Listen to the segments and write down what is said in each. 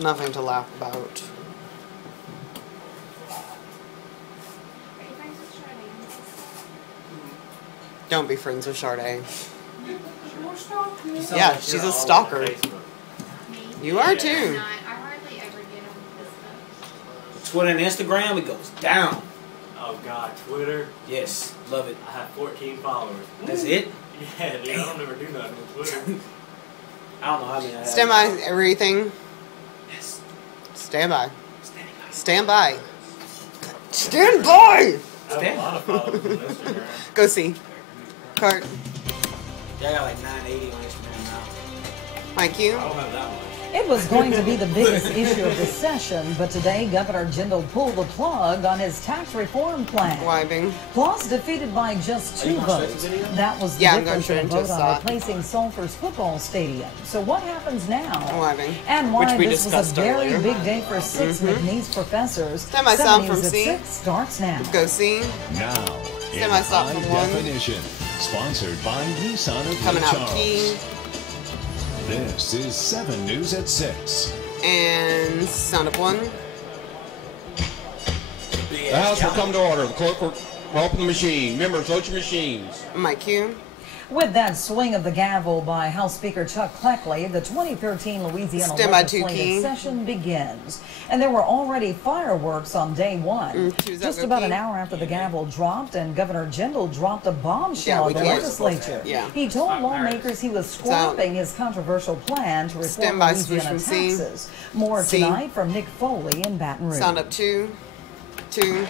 Nothing to laugh about. Don't be friends with Sade. Yeah, she's a stalker. You are too. Twitter and Instagram, it goes down. Oh God, Twitter. Yes, love it. I have 14 followers. That's it? Yeah, dude, I don't ever do nothing with Twitter. I don't know how many I have. Stand by, everything. Yes. Stand by. Stand by. Stand by. Stand by. I have a lot of followers on Instagram. Go see. Cart. Yeah, I got like 980 on Instagram now. Mike, you. I don't have that much. It was going to be the biggest issue of the session, but today Governor Jindal pulled the plug on his tax reform plan. Wiping. Plus, defeated by just 2 votes. That was the difference in a vote on replacing Sulphur's football stadium. So what happens now? Wiping. And why Which we this was a very earlier. big day for 6 McNeese professors. Stand by sound from 7 News C. at 6 starts now. Go see. Now, in Stand by stop high from 1. definition, sponsored by Nissan of Coming Lake out Charles. key. This is 7 News at 6. And sound up 1. The House will come to order. The clerk will open the machine. Members, vote your machines. Mike Q. With that swing of the gavel by House Speaker Chuck Cleckley, the 2013 Louisiana Stand by 2 legislative key. session begins. And there were already fireworks on day 1. Just about an hour after the gavel dropped and Governor Jindal dropped a bombshell at the legislature. Yeah. He told lawmakers he was scrapping his controversial plan to reform Stand by, Louisiana switch from C. taxes. More C. tonight from Nick Foley in Baton Rouge. Sound up 2. 2.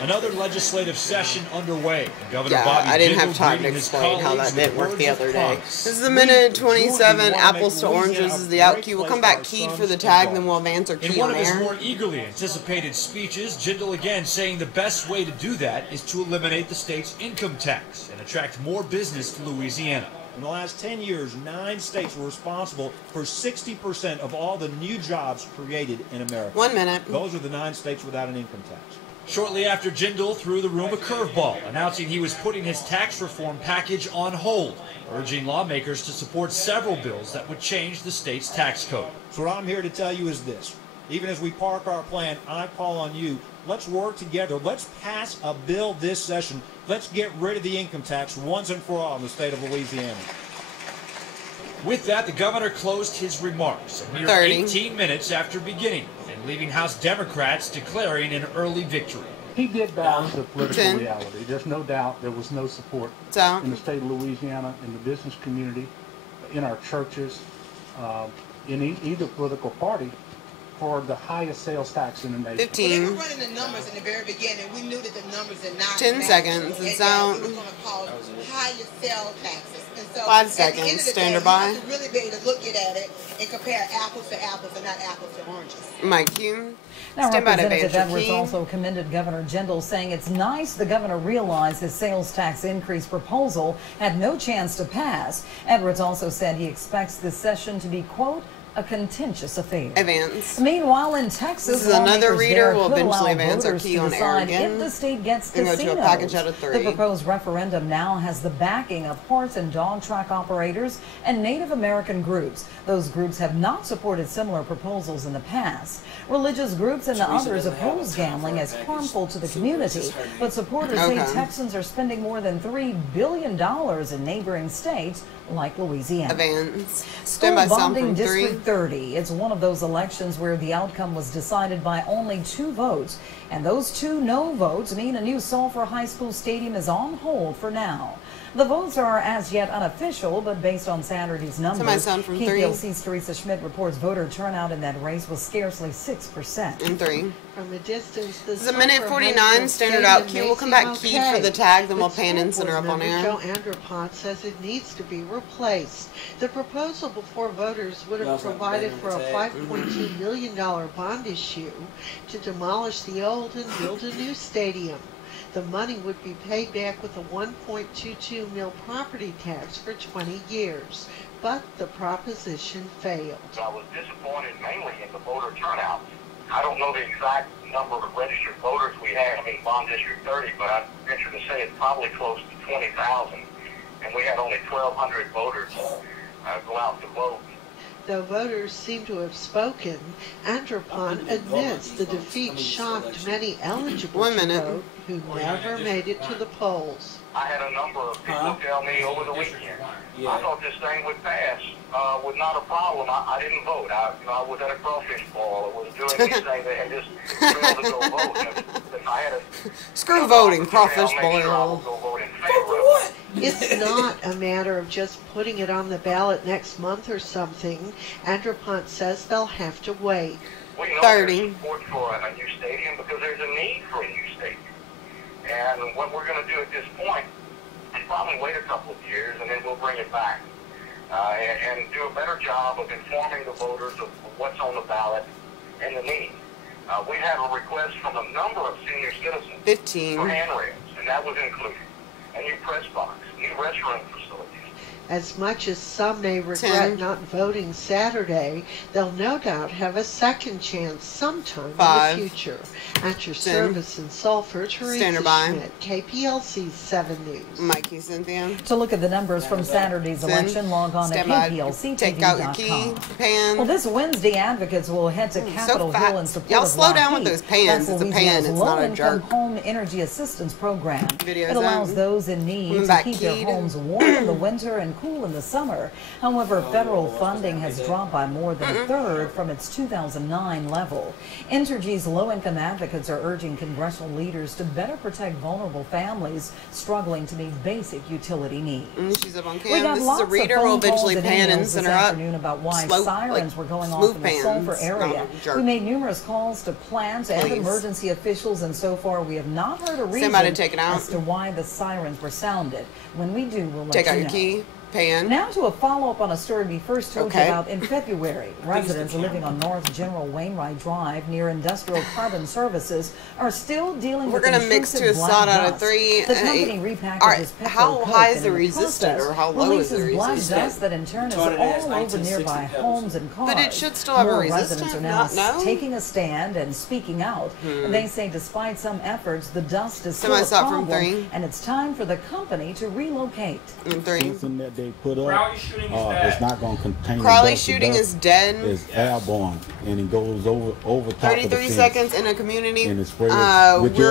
Another legislative session underway. Governor Yeah, Bobby I didn't Jindal have time to greeting his explain how colleagues that with didn't work the words of other day. promise. This is a minute We 27. wanna Apples to make oranges Louisiana is the a out great cue. We'll place come back our keyed sons for the and tag, then daughters. we'll have answer In key one on of his air. more eagerly anticipated speeches, Jindal again saying the best way to do that is to eliminate the state's income tax and attract more business to Louisiana. In the last 10 years, 9 states were responsible for 60% of all the new jobs created in America. 1 minute. Those are the 9 states without an income tax. Shortly after Jindal threw the room a curveball, announcing he was putting his tax reform package on hold, urging lawmakers to support several bills that would change the state's tax code. So what I'm here to tell you is this. Even as we park our plan, I call on you. Let's work together. Let's pass a bill this session. Let's get rid of the income tax once and for all in the state of Louisiana. With that, the governor closed his remarks a mere 30. 18 minutes after beginning, and leaving House Democrats declaring an early victory. He did balance the political 10. reality. There's no doubt there was no support Sound. in the state of Louisiana, in the business community, in our churches, in either political party for the highest sales tax in the nation. 15. Well, they were running the numbers in the very beginning. We knew that the numbers are not 10 matched, seconds. and It's that out. it was going to cause higher sales taxes. And so 5 at the end seconds. of the Stand day, by. you have to really be able to look at it and compare apples to apples and not apples to oranges. Mike Q. Now, Stand by to Representative answer Edwards key. also commended Governor Jindal, saying it's nice the governor realized his sales tax increase proposal had no chance to pass. Edwards also said he expects this session to be, quote, a contentious affair. Advance. Meanwhile, in Texas, This is another lawmakers reader. there We'll could eventually allow advance our voters key to on air decide again. if the state gets Then go casinos. to a package out of 3. The proposed referendum now has the backing of horse and dog track operators and Native American groups. Those groups have not supported similar proposals in the past. Religious groups and the others oppose gambling as harmful to the community, but supporters say Texans are spending more than $3 billion in neighboring states like Louisiana. Advance. School Stand by sound bonding from 3. District 30. It's one of those elections where the outcome was decided by only 2 votes, and those 2 no votes mean a new Sulphur High School stadium is on hold for now. The votes are as yet unofficial, but based on Saturday's numbers, sound from 3. KPLC's Teresa Schmidt reports voter turnout in that race was scarcely 6%. In 3. From a distance, This is a minute 49. Standard out cue. We'll come back keyed for the tag, then we'll pan and center up on air. Joe Anderpont says it needs to be replaced. The proposal before voters would have provided for a $5.2 million bond issue to demolish the old and build a new stadium. The money would be paid back with a $1.22 million property tax for 20 years. But the proposition failed. I was disappointed mainly in the voter turnout. I don't know the exact number of registered voters we have in Bond District 30, but I venture to say it's probably close to 20,000. And we had only 1,200 voters go out to vote. Though voters seem to have spoken, Andropont admits the defeat shocked many eligible to vote who never made it to the polls. I had a number of people tell me over the weekend, I thought this thing would pass with not a problem. I didn't vote. I was at a crawfish ball. I was doing these things and just thrilled to go vote. If I had Screw voting, crawfish boil. boil. It's not a matter of just putting it on the ballot next month or something. Andropont says they'll have to wait. We know there's support for a new stadium because there's a need for a new stadium. And what we're going to do at this point is probably wait a couple of years and then we'll bring it back and do a better job of informing the voters of what's on the ballot and the need. We have a request from a number of senior citizens 15 for handrails, and that was included. A new press box, new restroom facilities. As much as some may regret not voting Saturday, they'll no doubt have a second chance sometime in the future. At your service in Sulphur, Teresa Schmidt, KPLC 7 News. Mikey, Cynthia. To look at the numbers from Saturday's election, log on to KPLC-TV.com. Take out your key, pan. Well, this Wednesday, advocates will head to Capitol Hill in support Y'all of slow down with those pans. That's It's a pan, it's not a jerk. Home Energy Assistance Program. Videos It allows those in need to keep their homes warm in the winter and cool in the summer. However, federal funding has dropped by more than a third from its 2009 level. Entergy's low-income advocates are urging congressional leaders to better protect vulnerable families struggling to meet basic utility needs. She's up on cam. This is a reader. We'll eventually pan and center up. About why sirens were going off in the Sulphur area. We made numerous calls to plants and emergency officials, and so far we have not heard a reason as to why the sirens were sounded. When we do, we'll let you know. Take out your key. Pan. Now to a follow-up on a story we first told you about in February. Residents living on North General Wainwright Drive near Industrial Carbon Services are still dealing with intrusive black dust. The company repackages how high is the resistant or how low is the resistant? Black dust that in turn is all over nearby homes and cars. But it should still have a resistant. Residents are now taking a stand and speaking out. They say despite some efforts, the dust is still a problem, and it's time for the company to relocate. They put up, it's not going to contain. Crowley shooting is dead. It's airborne, and it goes over top 33 of the fence. seconds in a community. And it's we're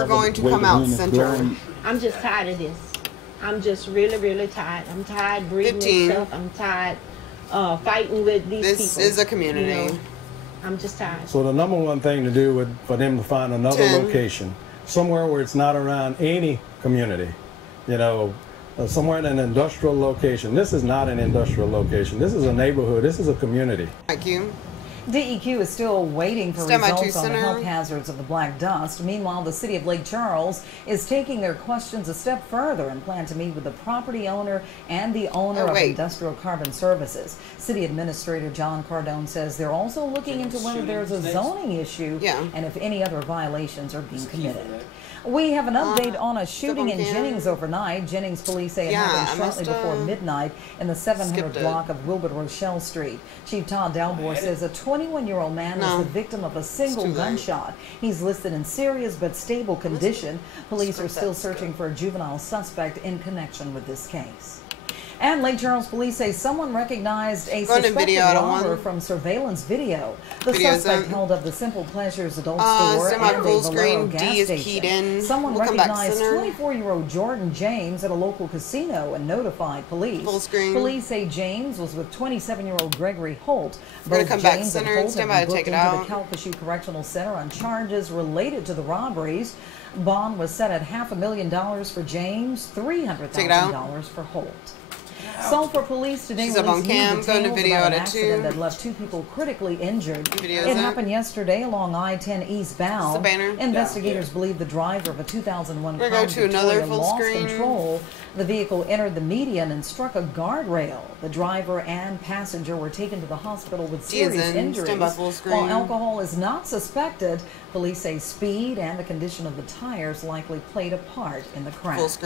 going to come out center. I'm just tired of this. I'm just really, really tired. I'm tired breathing this stuff. I'm tired fighting with these people. This is a community. You know, I'm just tired. So the number one thing to do would for them to find another location, somewhere where it's not around any community, you know. Somewhere in an industrial location. This is not an industrial location. This is a neighborhood. This is a community. Thank you. DEQ is still waiting for results on the health hazards of the black dust. Meanwhile, the city of Lake Charles is taking their questions a step further and plan to meet with the property owner and the owner of Industrial Carbon Services. City Administrator John Cardone says they're also looking into whether there's a zoning issue and if any other violations are being committed. We have an update on a shooting in Jennings overnight. Jennings police say it happened shortly before midnight in the 700 block of Wilbur Rochelle Street. Chief Todd Dalbor says a 21-year-old man was the victim of a single gunshot. He's listed in serious but stable condition. Police are still searching for a juvenile suspect in connection with this case. And Lake Charles police say someone recognized a suspected robber from surveillance video. The suspect held up the Simple Pleasures adult store and a Valero gas station. Someone recognized 24-year-old Jordan James at a local casino and notified police. Police say James was with 27-year-old Gregory Holt. Both James and Holt have been booked into the Calcasieu Correctional Center on charges related to the robberies. Bond was set at $500,000 for James, $300,000 for Holt. Sulphur police today released new details about an accident that left 2 people critically injured. It happened yesterday along I-10 eastbound. Investigators believe the driver of a 2001 Crown Victoria lost control. The vehicle entered the median and struck a guardrail. The driver and passenger were taken to the hospital with serious injuries. While alcohol is not suspected, police say speed and the condition of the tires likely played a part in the crash.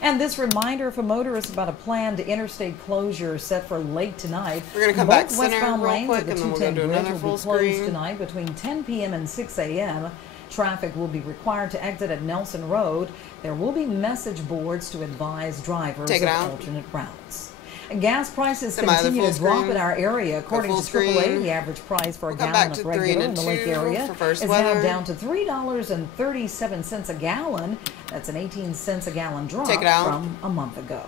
And this reminder for motorists about a planned interstate closure set for late tonight. We're going to come back center real quick and then we'll go to another full screen. Tonight between 10 p.m. and 6 a.m. Traffic will be required to exit at Nelson Road. There will be message boards to advise drivers of alternate routes. Gas prices continue to drop in our area. According to AAA, the average price for a gallon of regular in the Lake area is now down to $3.37 a gallon. That's an 18 cents a gallon drop from a month ago.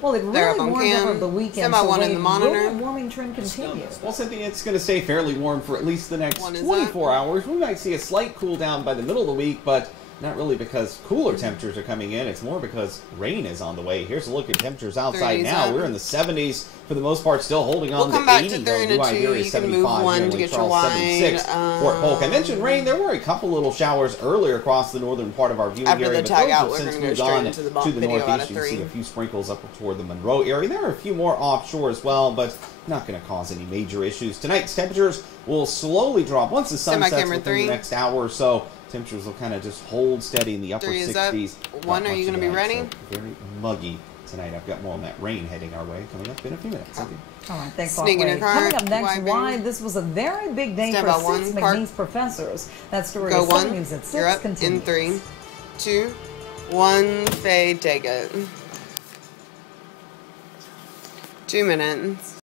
Well, it really warmed up over the weekend, so will the warming trend continue? Well, Cynthia, it's going to stay fairly warm for at least the next 24 hours. We might see a slight cool down by the middle of the week, but not really because cooler temperatures are coming in. It's more because rain is on the way. Here's a look at temperatures outside now. We're in the 70s for the most part, still holding on to 80. New Iberia 75 here in Lake Charles 76. Fort Polk. I mentioned rain. There were a couple little showers earlier across the northern part of our viewing area, but those have since moved on to the northeast. You can see a few sprinkles up toward the Monroe area. There are a few more offshore as well, but not going to cause any major issues. Tonight's temperatures will slowly drop once the sun sets within the next hour or so. Temperatures will kind of just hold steady in the upper 60s. One, are you going to be ready? So very muggy tonight. I've got more on that rain heading our way coming up in a few minutes. All right, thanks, Coming up next, why this was a very big day for 6 McNeese professors. That story is 7 News at 6 continues. In 3, 2, 1, fade, take it. 2 minutes.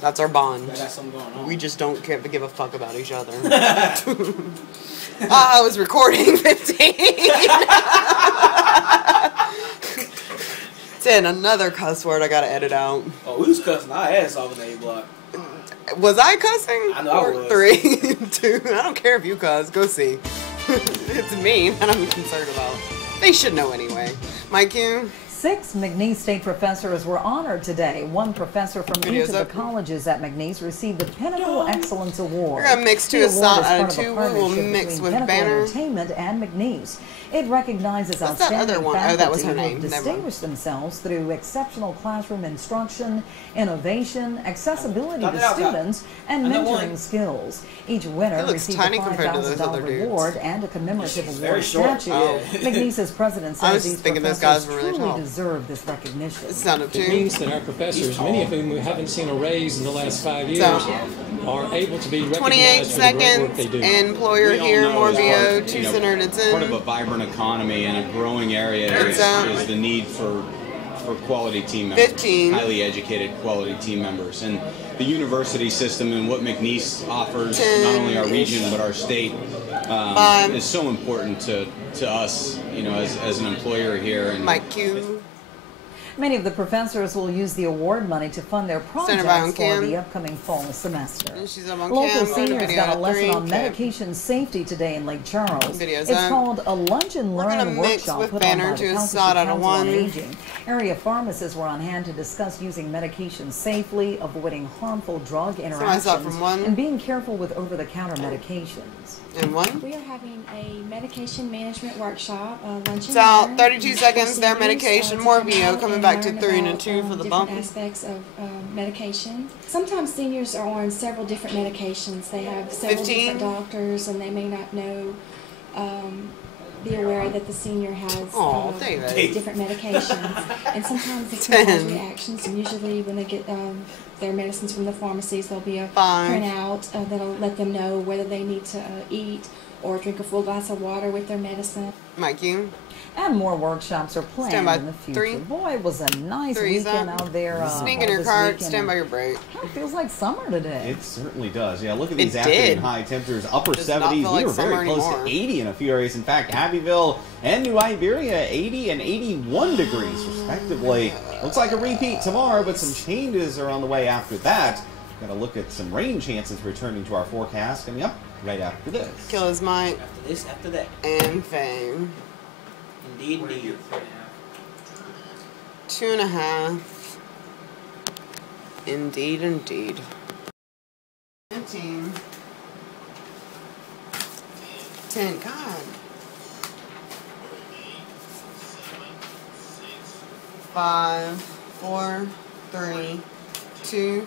That's our bond. We just don't give a fuck about each other. I was recording 15. 10, another cuss word I gotta edit out. Oh, we was cussing our ass off in the A block. Was I cussing? I know I was. 3, 2, I don't care if you cuss. Go see. It's me that I'm concerned about. They should know anyway. Mike, you? 6 McNeese State professors were honored today. One professor from each of the colleges at McNeese received the Pinnacle Excellence Award. We're going to mix 2 aside out of 2. We will mix with Pinnacle Banner. Entertainment and McNeese. It recognizes outstanding faculty who have distinguished themselves through exceptional classroom instruction, innovation, accessibility to students, and mentoring skills. Each winner received a $5,000 reward and a commemorative award statue. McNeese's president says these professors truly deserve this recognition. It means that our professors, many of whom we haven't seen a raise in the last 5 years, are able to be recognized for the great work they do. Employer here, Morvio, 2 centered, it's in. Part of a vibrant economy and a growing area is the need for quality team members, 15. highly educated quality team members. And the university system and what McNeese offers, 10. not only our region but our state, is so important to us, you know, as an employer here. And Mike Q. Many of the professors will use the award money to fund their projects for the upcoming fall semester. Local seniors got a lesson on medication safety today in Lake Charles. It's called a Lunch and Learn workshop put on by the Council on Aging. Area pharmacists were on hand to discuss using medication safely, avoiding harmful drug interactions, and being careful with over-the-counter medications. And one? We are having a medication management workshop, lunch and learn. 32 seconds, their medication. Morvio coming back to 3 and 2 for the bump. Aspects of medication. Sometimes seniors are on several different medications. They have several different doctors, and they may not know, be aware that the senior has different medications. And sometimes it can cause reactions, and usually when they get their medicines from the pharmacies, there'll be a printout that'll let them know whether they need to eat or drink a full glass of water with their medicine. Mike, you? And more workshops are planned in the future. 3. Boy, it was a nice weekend out there. Sneak in your cart, stand by your break. It feels like summer today. It certainly does. Yeah, look at these afternoon high temperatures, upper 70s. We were very close to 80 in a few areas. In fact, Abbeville and New Iberia, 80 and 81 degrees, respectively. Looks like a repeat tomorrow, but some changes are on the way after that. Got to look at some rain chances returning to our forecast coming up right after this. Kill his mic. After this, after that. And fame. Indeed, indeed. 2.5. Indeed, indeed. 15. 10. God. 5, 4, 3, 2,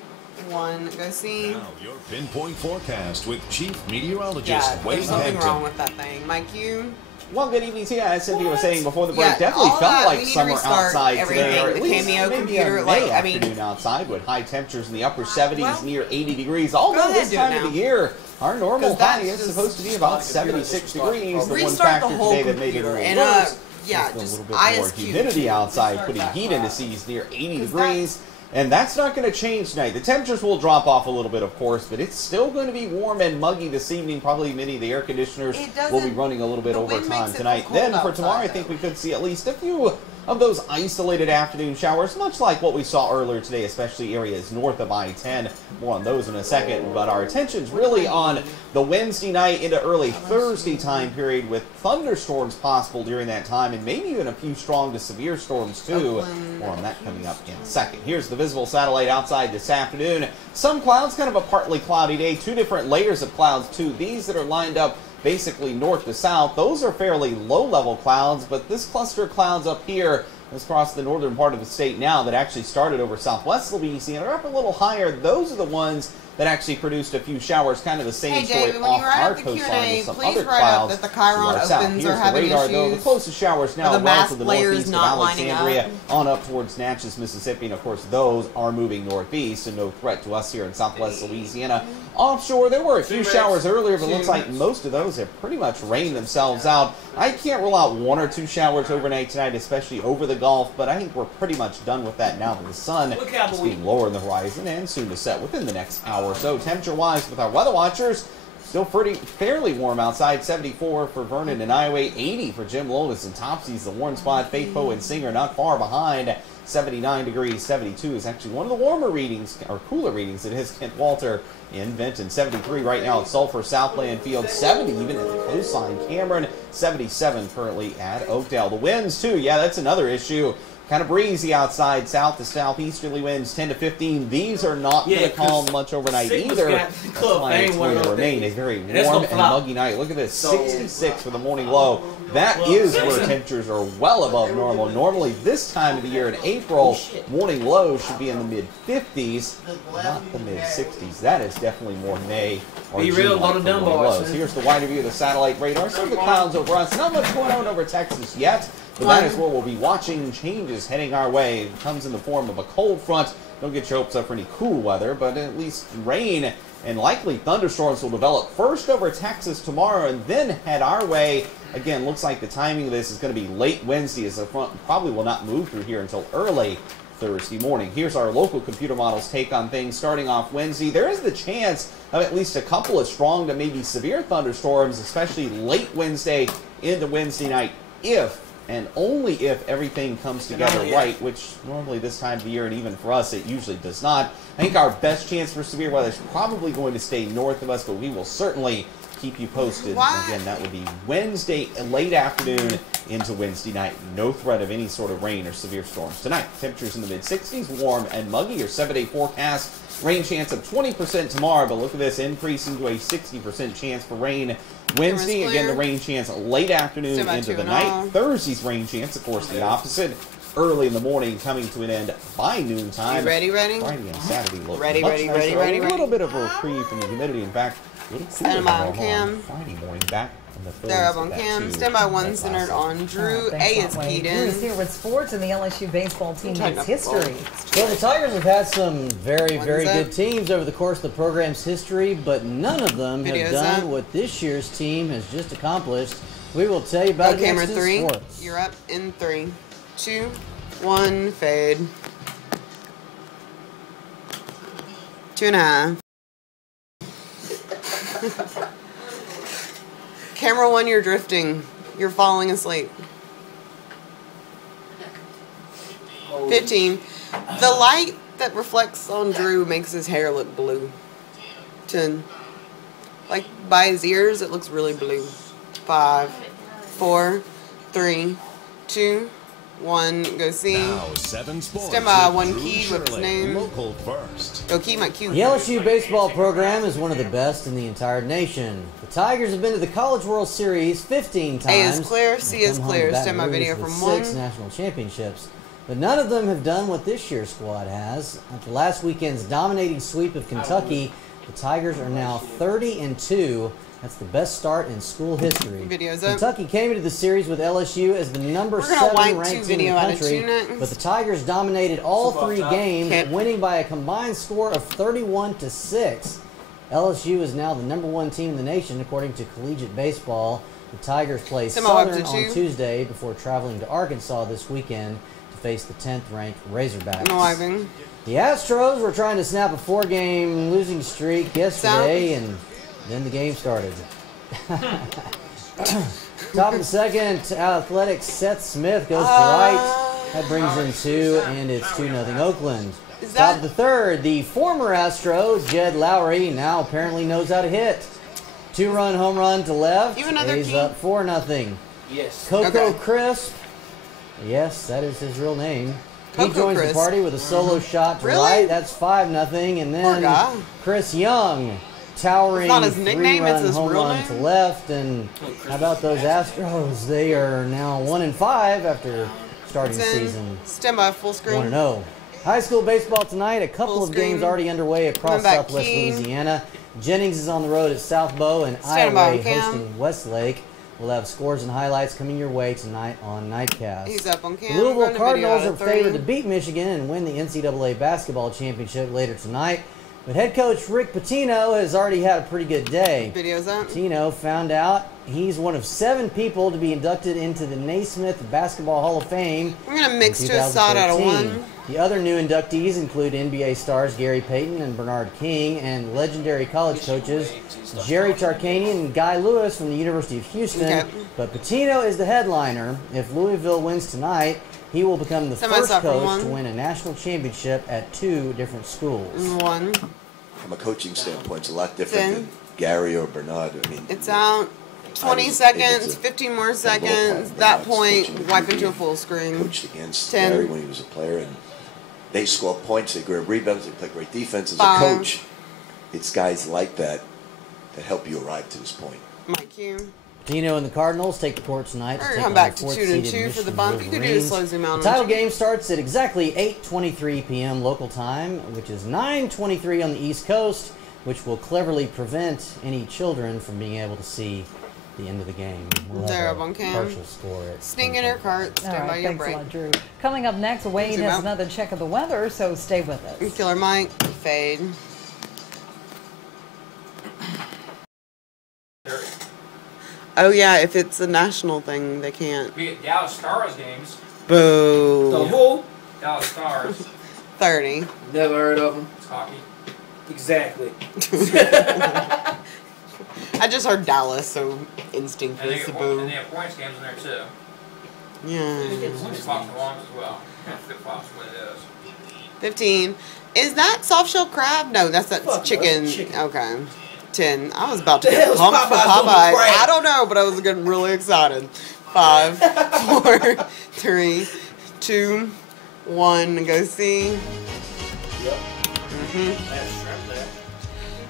1. Go see. Now your pinpoint forecast with Chief Meteorologist Wade There's something Hampton. wrong with that thing. Mike, you? Well, good evening to you. As Cynthia was saying before the break, definitely felt like summer outside today. Or at least maybe a May afternoon outside with high temperatures in the upper 70s, near 80 degrees. Although this time of the year, our normal high is supposed to be about 76 degrees. The one factor today that made it a little worse Yeah, a just little bit eye more is cute. humidity outside, putting heat indices near 80 degrees. And that's not going to change tonight. The temperatures will drop off a little bit, of course, but it's still going to be warm and muggy this evening. Probably many of the air conditioners will be running a little bit over time tonight. Then for tomorrow, I think we could see at least a few of those isolated afternoon showers, much like what we saw earlier today, especially areas north of I-10. More on those in a second, but our attention's really on the Wednesday night into early Thursday time period, with thunderstorms possible during that time, and maybe even a few strong to severe storms too. More on that coming up in a second. Here's the visible satellite outside this afternoon. Some clouds, kind of a partly cloudy day. Two different layers of clouds too. These that are lined up basically north to south, those are fairly low-level clouds, but this cluster of clouds up here is across the northern part of the state now that actually started over southwest Louisiana are up a little higher. Those are the ones that actually produced a few showers, kind of the same story off our coastline with some other clouds that the Chiron to our south. opens Here's or the having radar, issues. though. The closest showers now the are mass to the layers northeast of not lining Alexandria up. on up towards Natchez, Mississippi, and of course those are moving northeast, and no threat to us here in southwest Louisiana. Offshore, there were a few showers earlier, but it looks like most of those have pretty much rained themselves out. I can't rule out one or two showers overnight tonight, especially over the Gulf, but I think we're pretty much done with that now that the sun is being lower in the horizon and soon to set within the next hour or so. Temperature-wise, with our weather watchers, still fairly warm outside. 74 for Vernon and Iowa, 80 for Jim Lotus and Topsy's the warm spot. Faith Poe and Singer not far behind. 79 degrees, 72 is actually one of the warmer readings, or cooler readings. It is Kent Walter in Benton. 73 right now at Sulphur, Southland Field. 70 even at the coastline Cameron. 77 currently at Oakdale. The winds too, yeah, that's another issue. Kind of breezy outside, south to southeasterly winds 10 to 15. These are not going to calm much overnight either. That's why it's going to remain a very warm and muggy night. Look at this, 66 for the morning low. That is where temperatures are well above normal. Normally this time of the year in April, morning lows should be in the mid-50s, not the mid-60s. That is definitely more May or June like for morning lows. Here's the wider view of the satellite radar. Some of the clouds over us. Not much going on over Texas yet. But that is where we'll be watching changes heading our way. It comes in the form of a cold front. Don't get your hopes up for any cool weather, but at least rain and likely thunderstorms will develop first over Texas tomorrow and then head our way. Again, looks like the timing of this is going to be late Wednesday, as the front probably will not move through here until early Thursday morning. Here's our local computer model's take on things starting off Wednesday. There is the chance of at least a couple of strong to maybe severe thunderstorms, especially late Wednesday into Wednesday night, if and only if everything comes together right, which normally this time of the year, and even for us, it usually does not. I think our best chance for severe weather is probably going to stay north of us, but we will certainly keep you posted. Again, that would be Wednesday late afternoon into Wednesday night. No threat of any sort of rain or severe storms tonight. Temperatures in the mid-60s, warm and muggy. Your 7-day forecast. Rain chance of 20% tomorrow, but look at this, increasing to a 60% chance for rain Wednesday. Again, the rain chance late afternoon into the night. Thursday's rain chance, of course, the opposite. Early in the morning, coming to an end by noontime. You ready? Friday and Saturday look ready. A little bit of a reprieve from the humidity. In fact, a little cooler than normal on Friday morning. Back in the 40s. They're up on Cam. Stand by one, centered on Drew. A is keyed in. Drew is here with sports, and the LSU baseball team makes history. Well, the Tigers have had some very good teams over the course of the program's history, but none of them have done what this year's team has just accomplished. We will tell you about it next in three. sports. You're up in 3, 2, 1, fade. 2.5. Camera 1, you're drifting. You're falling asleep. 15. The light that reflects on Drew makes his hair look blue. 10. Like by his ears, it looks really blue. 5, 4, 3, 2, 1. Go see. Now 7 sports. Stand by one key. What's his name? Local first. Go key my cue. The LSU baseball program is one of the best in the entire nation. The Tigers have been to the College World Series 15 times. A is clear. C is clear. Stand by video from 1. 6 national championships. But none of them have done what this year's squad has. After last weekend's dominating sweep of Kentucky, the Tigers are now 30-2. That's the best start in school history. Kentucky came into the series with LSU as the number 7 ranked team in the country, but the Tigers dominated all 3 games, winning by a combined score of 31-6. LSU is now the number 1 team in the nation, according to Collegiate Baseball. The Tigers play Semi-up to Southern on 2. Tuesday before traveling to Arkansas this weekend to face the 10th-ranked Razorbacks. No living. The Astros were trying to snap a 4-game losing streak yesterday, and then the game started. Top of the second, Athletics' Seth Smith goes to right. That brings in 2, and it's 2-0 Oakland. Top of the third, the former Astro, Jed Lowry, now apparently knows how to hit. 2-run home run to left. A's up 4-0. Yes. Coco Crisp. Yes, that is his real name. He joins the party with a solo shot to right. That's 5-0. And then Chris Young, towering 3-run home run to left. And how about those Astros? They are now 1-5 after starting the season. Stand by full screen. 1-0. High school baseball tonight. A couple of games already underway across Southwest Louisiana. Jennings is on the road at South Bow, and Iowa hosting Westlake. We'll have scores and highlights coming your way tonight on Nightcast. He's up on cam. The Louisville Cardinals are favored to beat Michigan and win the NCAA basketball championship later tonight. But head coach Rick Pitino has already had a pretty good day. Video's up. Pitino found out he's one of 7 people to be inducted into the Naismith Basketball Hall of Fame. We're going to mix to a side out of 1. The other new inductees include NBA stars Gary Payton and Bernard King and legendary college coaches Jerry Tarkanian and Guy Lewis from the University of Houston. But Pitino is the headliner. If Louisville wins tonight, he will become the first coach to win a national championship at 2 different schools. 1. From a coaching standpoint, it's a lot different than Gary or Bernard. I mean, it's out. 20 seconds, 15 more seconds. That point, wipe into a full screen. Coached against Gary when he was a player, and they score points, they grab rebounds, they play great defense. As a coach, it's guys like that that help you arrive to this point. Mike Hume. Pitino and the Cardinals take the court tonight to take come on back the to 2-2 for the bump. You could do a slow zoom out. The title game starts at exactly 8:23 p.m. local time, which is 9:23 on the East Coast, which will cleverly prevent any children from being able to see the end of the game. We'll have a partial score at Sting in her cart. Stand by your break. Thanks a lot, Drew. Coming up next, Wade has another check of the weather, so stay with us. Killer Mike, fade. Oh yeah, if it's a national thing, they can't. We get Dallas Stars games. Boo. The who? Dallas Stars. 30. Never heard of them. It's hockey. Exactly. I just heard Dallas, so instinct was the boo. And they have points games in there too. Yeah. Flip-flops and longs as well. Flip-flops what it is. 15. Is that soft-shell crab? No, that's chicken. Okay. 10. I was about to get pumped for Popeye. I don't know, but I was getting really excited. 5, 4, 3, 2, 1. Go see. Yep.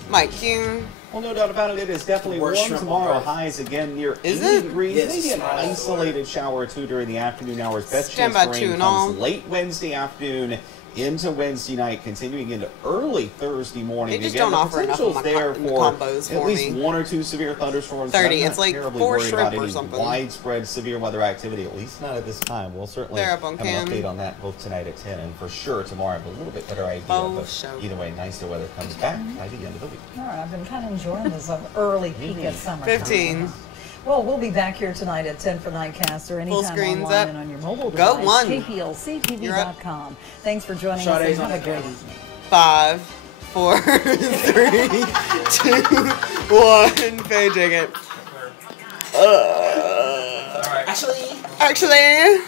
Mike Q. Well, no doubt about it. It is definitely warm tomorrow. Highs again near 80 degrees. Yes. Maybe an isolated shower or 2 during the afternoon hours. Best Stand chance by for 2 rain and comes all. late Wednesday afternoon into Wednesday night, continuing into early Thursday morning. They just Again, don't offer enough of my there for combos at for least me. 1 or 2 severe thunderstorms. 30. I'm It's not like terribly 4 worried shrimp about or any something. widespread severe weather activity, at least not at this time. We'll certainly They're have up on an cam. update on that both tonight at 10 and for sure tomorrow. I have a little bit better idea. But either way, nicer weather comes back by the end of the week. All right, I've been kind of enjoying this early peak at summer. 15. Well, we'll be back here tonight at 10 for Nightcast or anytime screen's online up. and on your mobile Go device. one. KPLC-TV.com. Thanks for joining us and have a great evening. 5, 4, 3, 2, 1. Fade ticket. All right. Actually.